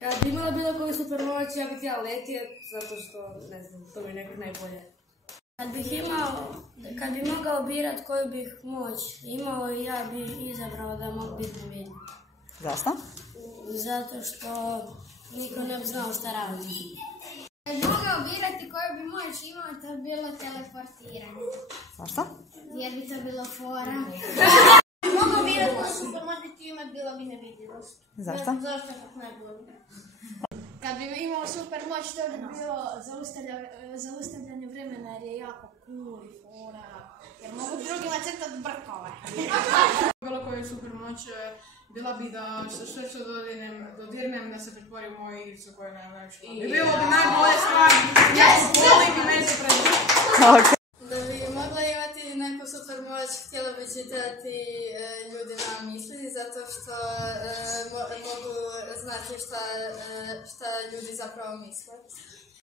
Kad bi imala bilo koju supermoć, ja bih htjela letjeti, zato što, ne znam, to mi je nekako najbolje. Kad bi mogao birat koju bih moć imao, ja bih izabrao da mogu biti nevidljiv. Zašto? Zato što niko ne bi znao šta radi. Kad bi mogao birati koju bi moć imao, to bi bilo teleportiranje. Zašto? Jer bi to bilo fora. Mogu birati koju supermoć bi ti imat, bila bi nevidljivost. Zašto? Zašto je kako najbolje? Kad bi imao supermoć, to bi bilo zaustavljanje vremena jer je jako cool i fora. Jer mogu drugima crtat brkove. Bilo koju supermoć bila bi da sve što dodirnem da se pretvori u moju igricu koju nemam najviše. Bilo bi najbolje stvar. Volim bi meso predstaviti. Da bi mogla imati neku supermoć, htjela bi čitati ljudima misli, zato što mogu znati šta ljudi zapravo misle.